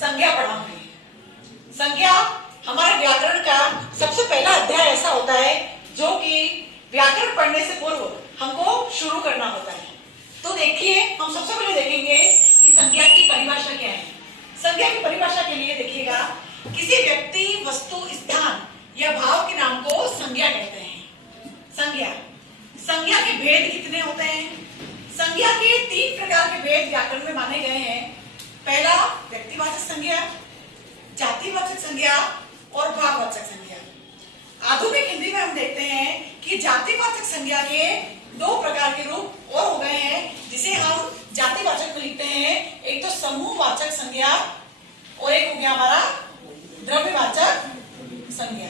संज्ञा पढ़ाऊंगी। संज्ञा हमारे व्याकरण का सबसे पहला अध्याय ऐसा होता है जो कि व्याकरण पढ़ने से पूर्व हमको शुरू करना होता है। तो देखिए, हम सबसे पहले देखेंगे कि संज्ञा की परिभाषा क्या है। संज्ञा की परिभाषा के लिए देखिएगा, किसी व्यक्ति, वस्तु, स्थान या भाव के नाम को संज्ञा कहते हैं। संज्ञा के भेद कितने होते हैं? संज्ञा के 3 प्रकार के भेद व्याकरण में माने गए हैं। पहला व्यक्तिवाचक संज्ञा, जातिवाचक संज्ञा और भाववाचक संज्ञा। आधुनिक हिंदी में हम देखते हैं कि जातिवाचक संज्ञा के 2 प्रकार के रूप और हो गए हैं, जिसे हम जातिवाचक में लिखते हैं। एक तो समूहवाचक संज्ञा और एक हो गया हमारा द्रव्यवाचक संज्ञा।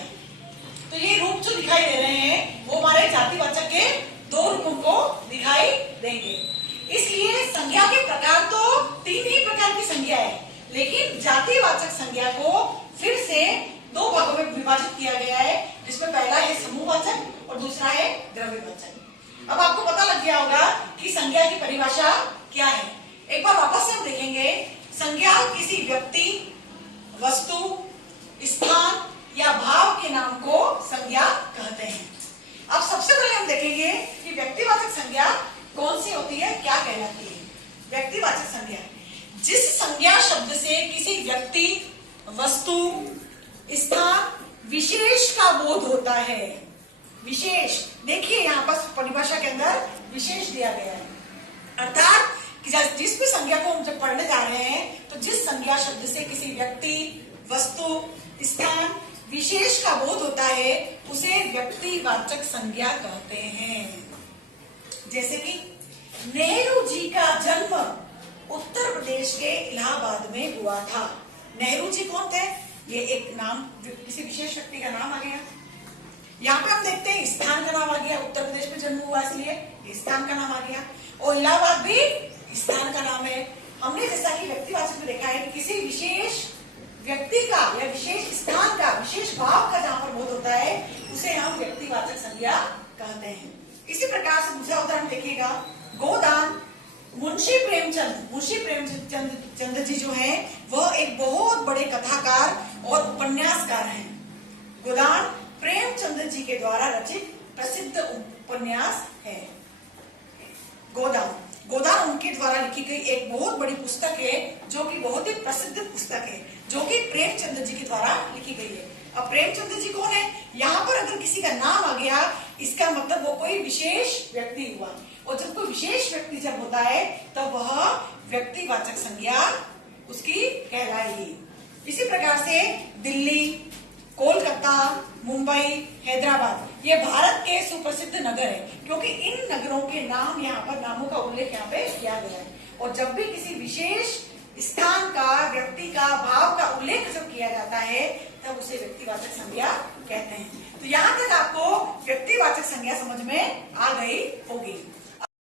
तो ये रूप जो दिखाई दे रहे हैं वो हमारे जातिवाचक के 2 रूपों को दिखाई देंगे। इसलिए संज्ञा के प्रकार तो 3 ही प्रकार की संज्ञा है, लेकिन जातिवाचक संज्ञा को फिर से 2 भागों में विभाजित किया गया है, जिसमें पहला है समूहवाचक और दूसरा है द्रव्यवाचक। अब आपको पता लग गया होगा कि संज्ञा की परिभाषा क्या है। एक बार वापस से हम देखेंगे। संज्ञा किसी व्यक्ति, वस्तु, स्थान या भाव के नाम को संज्ञा कहते हैं। अब सबसे पहले हम देखेंगे कि व्यक्तिवाचक संज्ञा कौन सी होती है, क्या कहलाती है। व्यक्तिवाचक संज्ञा जिस संज्ञा शब्द से किसी व्यक्ति, वस्तु, स्थान, विशेष का बोध होता है। विशेष, देखिए यहाँ पर परिभाषा के अंदर विशेष दिया गया है, अर्थात कि जिस भी संज्ञा को हम जब पढ़ने जा रहे हैं तो जिस संज्ञा शब्द से किसी व्यक्ति, वस्तु, स्थान, विशेष का बोध होता है उसे व्यक्तिवाचक संज्ञा कहते हैं। जैसे कि नेहरू जी का जन्म उत्तर प्रदेश के इलाहाबाद में हुआ था। नेहरू जी कौन थे? ये एक नाम, किसी विशेष व्यक्ति का नाम आ गया। यहाँ पे हम देखते हैं स्थान का नाम आ गया, उत्तर प्रदेश में जन्म हुआ इसलिए स्थान का नाम आ गया, और इलाहाबाद भी स्थान का नाम है। हमने जैसा कि व्यक्तिवाचक में देखा है कि किसी विशेष व्यक्ति का या विशेष स्थान का, विशेष भाव का जहां पर बोध होता है उसे हम व्यक्तिवाचक संज्ञा कहते हैं। इसी प्रकार से दूसरा उदाहरण देखिएगा, गोदान। मुंशी प्रेमचंद जी जो हैं वह एक बहुत बड़े कथाकार और उपन्यासकार हैं। गोदान प्रेमचंद जी के द्वारा रचित प्रसिद्ध उपन्यास है। गोदान उनके द्वारा लिखी गई एक बहुत बड़ी पुस्तक है, जो कि बहुत ही प्रसिद्ध पुस्तक है, जो कि प्रेमचंद जी के द्वारा लिखी गई है। अब प्रेमचंद जी कौन है? यहाँ पर अगर किसी का नाम आ गया, इसका मतलब वो कोई विशेष व्यक्ति हुआ, और जब कोई विशेष व्यक्ति जब होता है तब वह व्यक्तिवाचक संज्ञा उसकी कहलाएगी। इसी प्रकार से दिल्ली, कोलकाता, मुंबई, हैदराबाद ये भारत के सुप्रसिद्ध नगर है, क्योंकि इन नगरों के नाम यहाँ पर, नामों का उल्लेख यहाँ पे किया गया है। और जब भी किसी विशेष स्थान का, व्यक्ति का, भाव का उल्लेख जब किया जाता है तब उसे व्यक्तिवाचक संज्ञा कहते हैं। तो यहाँ तक आपको व्यक्तिवाचक संज्ञा समझ में आ गई होगी।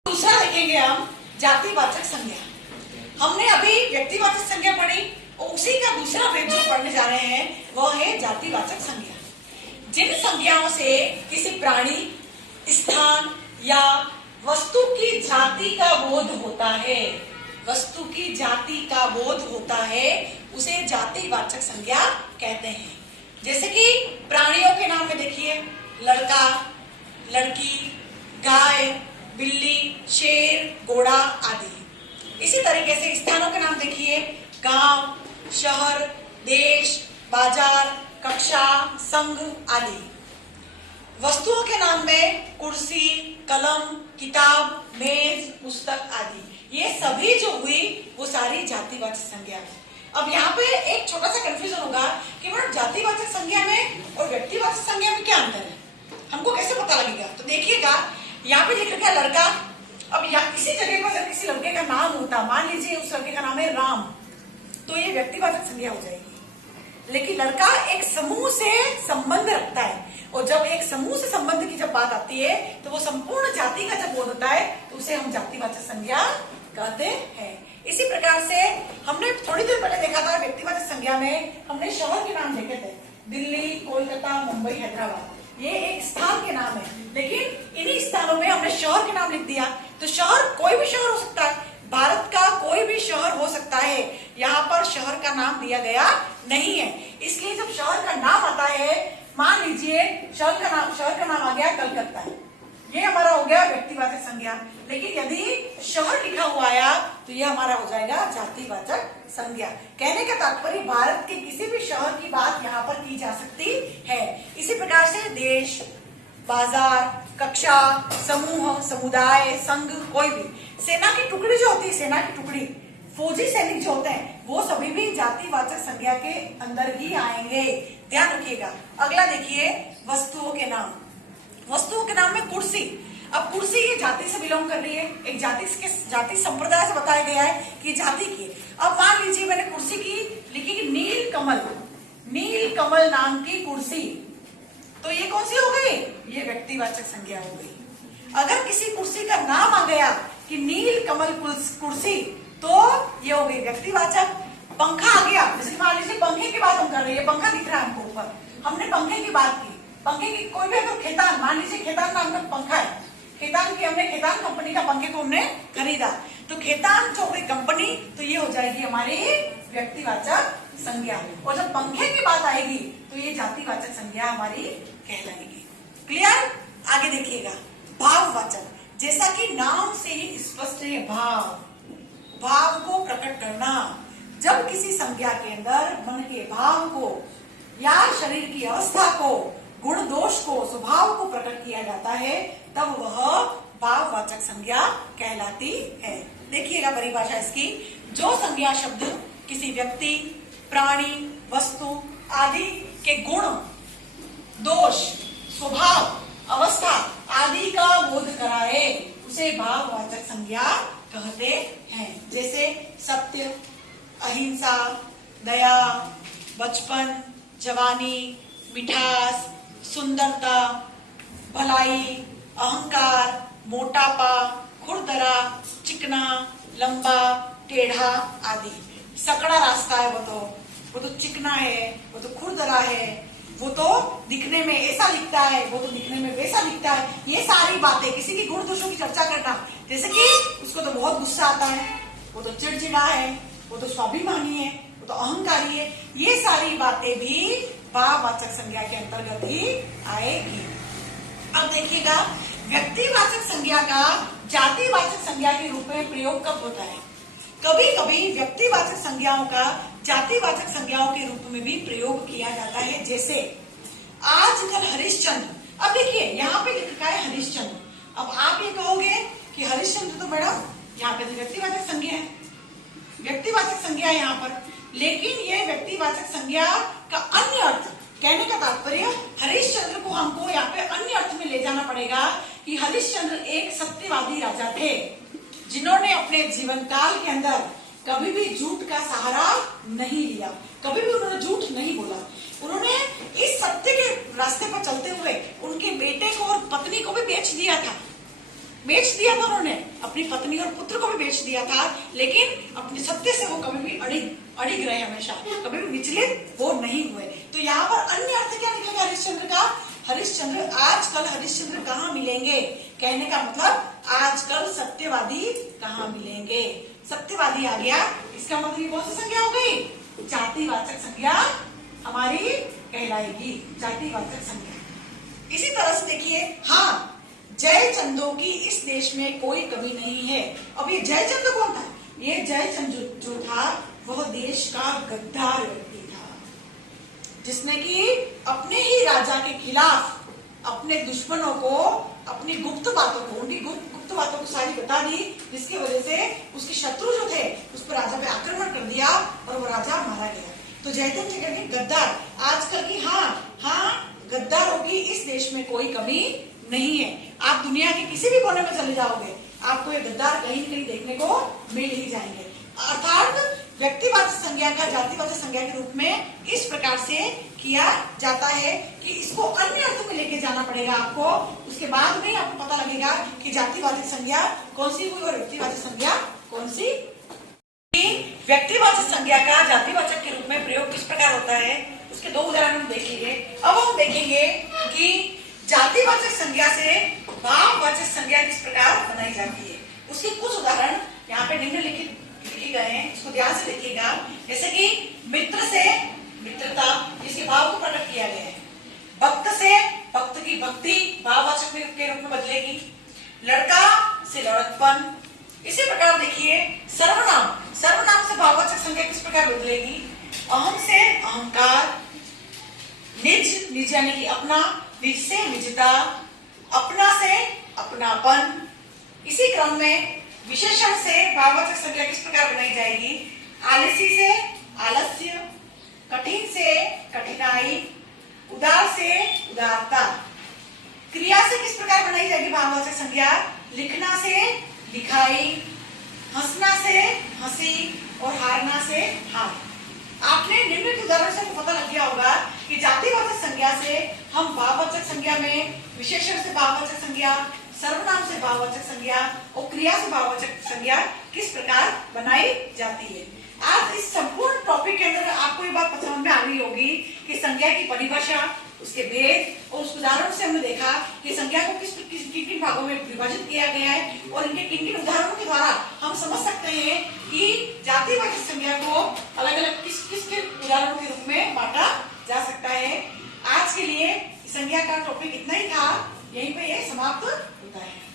दूसरा देखेंगे हम, जातिवाचक संज्ञा। हमने अभी व्यक्तिवाचक संज्ञा पढ़ी और उसी का दूसरा भेद जो पढ़ने जा रहे हैं वह है जातिवाचक संज्ञा। जिन संज्ञाओं से किसी प्राणी, स्थान या वस्तु की जाति का बोध होता है, वस्तु की जाति का बोध होता है, उसे जातिवाचक संज्ञा कहते हैं। जैसे कि प्राणियों के नाम में देखिए, लड़का, लड़की, गाय, बिल्ली, शेर, घोड़ा आदि। इसी तरीके से स्थानों के नाम देखिए, गांव, शहर, देश, बाजार, कक्षा, संघ आदि। वस्तुओं के नाम में कुर्सी, कलम, किताब, मेज, पुस्तक आदि। ये सभी जो हुई वो सारी जातिवाचक संज्ञा है। अब यहाँ पे एक छोटा सा कंफ्यूजन होगा कि मैडम जातिवाचक संज्ञा में और व्यक्तिवाचक संज्ञा में क्या अंतर है, हमको कैसे पता लगेगा? तो देखिएगा, यहाँ पे लिख रखा है लड़का। अब यहाँ किसी जगह पर अगर किसी लड़के का नाम होता, मान लीजिए उस लड़के का नाम है राम, तो ये व्यक्तिवाचक संज्ञा हो जाएगी। लेकिन लड़का एक समूह से संबंध रखता है, और जब एक समूह से संबंध की जब बात आती है तो वो संपूर्ण जाति का जब बोध होता है तो उसे हम जातिवाचक संज्ञा कहते हैं। इसी प्रकार से हमने थोड़ी देर पहले देखा था व्यक्तिवाचक संज्ञा में हमने शहर के नाम देखे थे, दिल्ली, कोलकाता, मुंबई, हैदराबाद। ये एक स्थान के नाम है, लेकिन इन्हीं स्थानों में हमने शहर के नाम लिख दिया। तो शहर कोई भी शहर हो सकता है, भारत का कोई भी शहर हो सकता है। यहाँ पर शहर का नाम दिया गया नहीं है। इसलिए जब शहर का नाम आता है, मान लीजिए शहर का नाम आ गया कलकत्ता, ये हमारा हो गया व्यक्तिवाचक संज्ञा। लेकिन यदि शहर लिखा हुआ आया तो ये हमारा हो जाएगा जातिवाचक संज्ञा। कहने का तात्पर्य भारत के किसी भी शहर की बात यहाँ पर की जा सकती है। इसी प्रकार से देश, बाजार, कक्षा, समूह, समुदाय, संघ, कोई भी सेना की टुकड़ी जो होती है, सेना की टुकड़ी, फौजी सैनिक जो होते हैं, वो सभी भी जातिवाचक संज्ञा के अंदर ही आएंगे, ध्यान रखिएगा। अगला देखिए वस्तुओं के नाम। वस्तुओं के नाम में कुर्सी। अब कुर्सी ये जाति से बिलोंग कर रही है, एक जाति संप्रदाय से बताया गया है कि जाति की। अब मान लीजिए मैंने कुर्सी की लिखी कि नील कमल नाम की कुर्सी, तो ये कौन सी हो गई? ये व्यक्तिवाचक संज्ञा हो गई। अगर किसी कुर्सी का नाम आ गया कि नील कमल कुर्सी, तो ये हो गई व्यक्तिवाचक। पंखा आ गया, जैसे मान लीजिए पंखे की बात हम कर रहे हैं, पंखा दिख रहा है हमको ऊपर, हमने पंखे की बात की। पंखे की कोई भी अगर खेतान, मान लीजिए खेतान नाम का पंखा है, खेतान की हमने खेतान कंपनी का पंखे को हमने खरीदा, तो खेतान जो हुई कंपनी, तो ये हो जाएगी हमारी व्यक्तिवाचक संज्ञा। और जब पंखे की बात आएगी तो ये जातिवाचक संज्ञा हमारी कहलाएगी। क्लियर? आगे देखिएगा भाववाचक। जैसा कि नाम से ही स्पष्ट है, भाव को प्रकट करना। जब किसी संज्ञा के अंदर मन के भाव को या शरीर की अवस्था को, गुण दोष को, स्वभाव को प्रकट किया जाता है, तब वह भाववाचक संज्ञा कहलाती है। देखिएगा परिभाषा इसकी। जो संज्ञा शब्द किसी व्यक्ति, प्राणी, वस्तु आदि के गुण, दोष, स्वभाव, अवस्था आदि का बोध कराए, उसे भाववाचक संज्ञा कहते हैं। जैसे सत्य, अहिंसा, दया, बचपन, जवानी, मिठास, सुंदरता, भलाई, अहंकार, मोटापा, खुरदरा, चिकना, लंबा, टेढ़ा आदि। सकड़ा रास्ता है वो तो चिकना है, वो तो खुरदरा है, वो तो दिखने में ऐसा दिखता है, वो तो दिखने में वैसा दिखता है। ये सारी बातें, किसी की गुण दोषों की चर्चा करना, जैसे कि उसको तो बहुत गुस्सा आता है, वो तो चिड़चिड़ा है, वो तो स्वाभिमानी है, वो तो अहंकारी है, ये सारी बातें भी भाववाचक संज्ञा के अंतर्गत ही आएगी। अब देखिएगा व्यक्तिवाचक संज्ञा का जातिवाचक संज्ञा के रूप में प्रयोग कब होता है? कभी कभी व्यक्तिवाचक संज्ञाओं का जातिवाचक संज्ञाओं के रूप में भी प्रयोग किया जाता है। जैसे आजकल हरिश्चंद्र, अब देखिए यहाँ पे लिखा है हरिश्चंद्र। अब आप ये कहोगे कि हरिश्चंद्र तो मैडम यहाँ पे तो व्यक्तिवाचक संज्ञा है, व्यक्तिवाचक संज्ञा है यहाँ पर, लेकिन ये व्यक्तिवाचक संज्ञा का अन्य अर्थ, कहने का तात्पर्य हरिश्चंद्र को हमको यहाँ पे अन्य अर्थ में ले जाना पड़ेगा कि हरिश्चंद्र एक सत्यवादी राजा थे, जिन्होंने अपने जीवन काल के अंदर कभी भी झूठ का सहारा नहीं लिया, कभी भी उन्होंने झूठ नहीं बोला। उन्होंने इस सत्य के रास्ते पर चलते हुए उनके बेटे को और पत्नी को भी बेच दिया था उन्होंने, अपनी पत्नी और पुत्र को भी बेच दिया था, लेकिन अपने सत्य से वो कभी भी अड़िग रहे, हमेशा कभी भी विचलित वो नहीं हुए। तो यहाँ पर अन्य अर्थ क्या निकलेगा हरिश्चंद्र का? हरिश्चंद्र, आजकल हरिश्चंद्र कहाँ मिलेंगे? कहने का मतलब आजकल सत्यवादी कहाँ मिलेंगे? सत्यवादी आ गया, इसका मतलब ये कौन सी संज्ञा हो गई? जातिवाचक संज्ञा हमारी कहलाएगी, जातिवाचक संज्ञा। इसी तरह से देखिए, हाँ, जयचंदों की इस देश में कोई कमी नहीं है। अब ये जयचंद कौन था? ये जयचंद जो था वह देश का गद्दार व्यक्ति था, जिसने कि अपने ही राजा के खिलाफ अपने दुश्मनों को अपनी गुप्त बातों को, उनकी गुप्त बातों को सारी बता दी, जिसकी वजह से उसके शत्रु जो थे उस पर राजा पे आक्रमण कर दिया और वो राजा मारा गया। तो जयचंद जी कहते गद्दार। आजकल की हाँ गद्दारों की इस देश में कोई कमी नहीं है। आप दुनिया के किसी भी कोने में चले जाओगे, आपको ये गद्दार कहीं न कहीं देखने को मिल ही जाएंगे। अर्थात व्यक्तिवाचक संज्ञा का जातिवाचक संज्ञा के रूप में इस प्रकार से किया जाता है कि इसको अन्य अर्थ में लेके जाना पड़ेगा आपको, उसके बाद में आपको पता लगेगा कि जातिवाचक संज्ञा कौन सी हुई और व्यक्तिवाचक संज्ञा कौन सी। व्यक्तिवाचक संज्ञा का जातिवाचक के रूप में प्रयोग किस प्रकार होता है, उसके दो उदाहरण हम देखेंगे। अब हम देखेंगे कि जातिवाचक संज्ञा से भाववाचक संज्ञा किस प्रकार बनाई जाती है। उसके कुछ उदाहरण यहाँ पे निम्नलिखित लिखे गए हैं, इसको ध्यान से देखिएगा। जैसे कि प्रकार बदलेगी। अहम से अहंकार, निज, निज यानी कि अपना, निज से निजता, अपना से अपनापन। इसी क्रम में विशेषण से भाववाचक संज्ञा किस प्रकार बनाई जाएगी? आलसी से आलस्य, कठिन से कठिनाई, उदार से उदारता। क्रिया से किस प्रकार बनाई जाएगी भाववाचक संज्ञा? लिखना से लिखाई, हंसना से हंसी और हारना से हार। आपने निम्नलिखित उदाहरण से पता लग गया होगा कि जातिवाचक संज्ञा से हम भाववाचक संज्ञा में, विशेषण से भाववाचक संज्ञा, सर्वनाम से भाववाचक संज्ञा और क्रिया से भाववाचक संज्ञा किस प्रकार बनाई जाती है। आज इस संपूर्ण टॉपिक के अंदर आपको ये बात समझ में आ रही होगी कि संज्ञा की परिभाषा, उसके भेद और उस उदाहरण से हमने देखा कि संज्ञा को किन भागों में विभाजित किया गया है और इनके किन उदाहरणों के द्वारा हम समझ सकते हैं कि जातिवाचक संज्ञा को अलग अलग किस उदाहरणों के रूप में बांटा जा सकता है। आज के लिए संज्ञा का टॉपिक इतना ही था, यहीं पे ये समाप्त होता है।